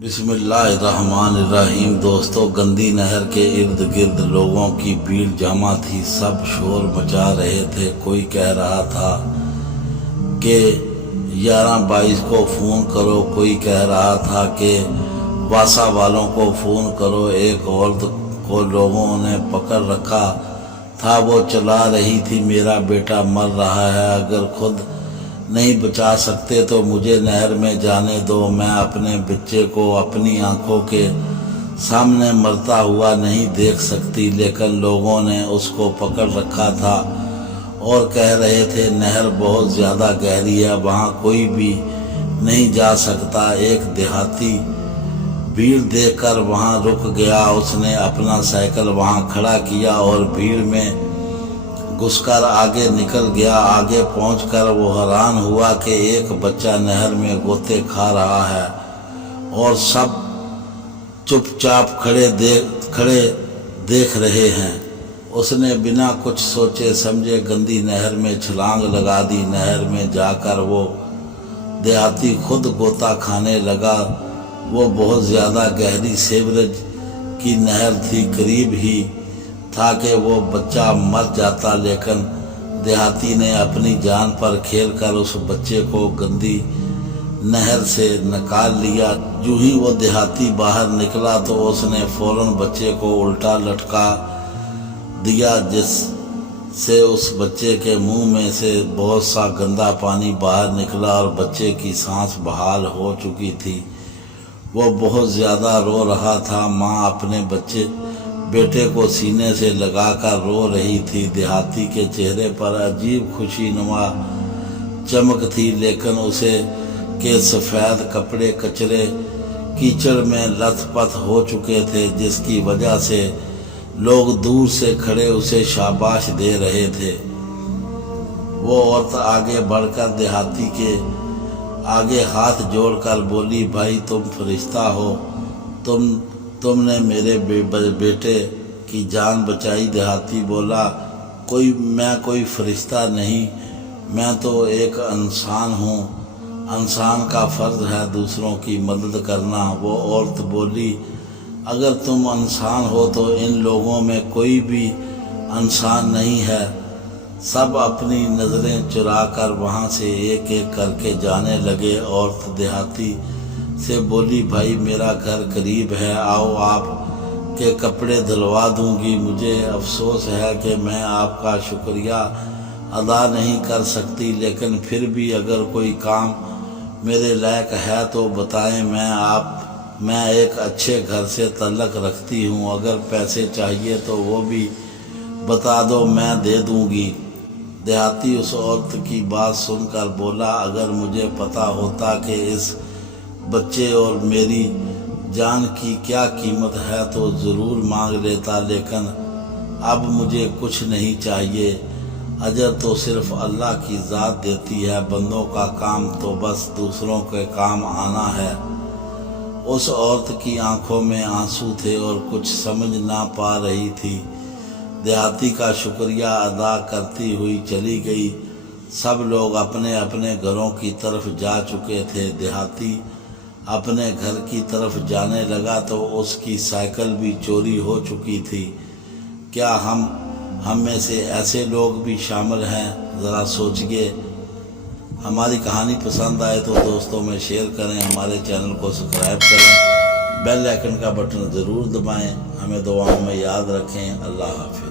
बिस्मिल्लाहिर्रहमानिर्रहीम। दोस्तों, गंदी नहर के इर्द गिर्द लोगों की भीड़ जमा थी। सब शोर मचा रहे थे। कोई कह रहा था कि 11-22 को फ़ोन करो, कोई कह रहा था कि वासा वालों को फ़ोन करो। एक औरत को लोगों ने पकड़ रखा था। वो चला रही थी, मेरा बेटा मर रहा है, अगर खुद नहीं बचा सकते तो मुझे नहर में जाने दो। मैं अपने बच्चे को अपनी आंखों के सामने मरता हुआ नहीं देख सकती। लेकिन लोगों ने उसको पकड़ रखा था और कह रहे थे नहर बहुत ज़्यादा गहरी है, वहाँ कोई भी नहीं जा सकता। एक देहाती भीड़ देखकर वहाँ रुक गया। उसने अपना साइकिल वहाँ खड़ा किया और भीड़ में घुसकर आगे निकल गया। आगे पहुंचकर वो हैरान हुआ कि एक बच्चा नहर में गोते खा रहा है और सब चुपचाप खड़े देख रहे हैं। उसने बिना कुछ सोचे समझे गंदी नहर में छलांग लगा दी। नहर में जाकर वो देहाती खुद गोता खाने लगा। वो बहुत ज़्यादा गहरी सीवरेज की नहर थी। करीब ही था कि वो बच्चा मर जाता, लेकिन देहाती ने अपनी जान पर खेलकर उस बच्चे को गंदी नहर से निकाल लिया। जो ही वो देहाती बाहर निकला तो उसने फौरन बच्चे को उल्टा लटका दिया, जिससे उस बच्चे के मुंह में से बहुत सा गंदा पानी बाहर निकला और बच्चे की सांस बहाल हो चुकी थी। वो बहुत ज़्यादा रो रहा था। माँ अपने बेटे को सीने से लगाकर रो रही थी। देहाती के चेहरे पर अजीब खुशीनुमा चमक थी, लेकिन उसे के सफ़ेद कपड़े कचरे कीचड़ में लथपथ हो चुके थे, जिसकी वजह से लोग दूर से खड़े उसे शाबाश दे रहे थे। वो औरत आगे बढ़कर देहाती के आगे हाथ जोड़कर बोली, भाई तुम फरिश्ता हो, तुमने मेरे बेटे की जान बचाई। देहाती बोला, मैं कोई फरिश्ता नहीं, मैं तो एक इंसान हूँ। इंसान का फ़र्ज़ है दूसरों की मदद करना। वो औरत बोली, अगर तुम इंसान हो तो इन लोगों में कोई भी इंसान नहीं है। सब अपनी नज़रें चुरा कर वहाँ से एक एक करके जाने लगे। औरत देहाती से बोली, भाई मेरा घर करीब है, आओ आप के कपड़े धुलवा दूंगी। मुझे अफसोस है कि मैं आपका शुक्रिया अदा नहीं कर सकती, लेकिन फिर भी अगर कोई काम मेरे लायक है तो बताएं। मैं एक अच्छे घर से तल्लक रखती हूँ। अगर पैसे चाहिए तो वो भी बता दो, मैं दे दूंगी। देहाती उस औरत की बात सुनकर बोला, अगर मुझे पता होता कि इस बच्चे और मेरी जान की क्या कीमत है तो ज़रूर मांग लेता, लेकिन अब मुझे कुछ नहीं चाहिए। अजर तो सिर्फ अल्लाह की ज़ात देती है, बंदों का काम तो बस दूसरों के काम आना है। उस औरत की आंखों में आंसू थे और कुछ समझ ना पा रही थी। देहाती का शुक्रिया अदा करती हुई चली गई। सब लोग अपने अपने घरों की तरफ जा चुके थे। देहाती अपने घर की तरफ जाने लगा तो उसकी साइकिल भी चोरी हो चुकी थी। क्या हम में से ऐसे लोग भी शामिल हैं? ज़रा सोचिए। हमारी कहानी पसंद आए तो दोस्तों में शेयर करें, हमारे चैनल को सब्सक्राइब करें, बेल आइकन का बटन ज़रूर दबाएं। हमें दुआओं में याद रखें। अल्लाह हाफ़िज़।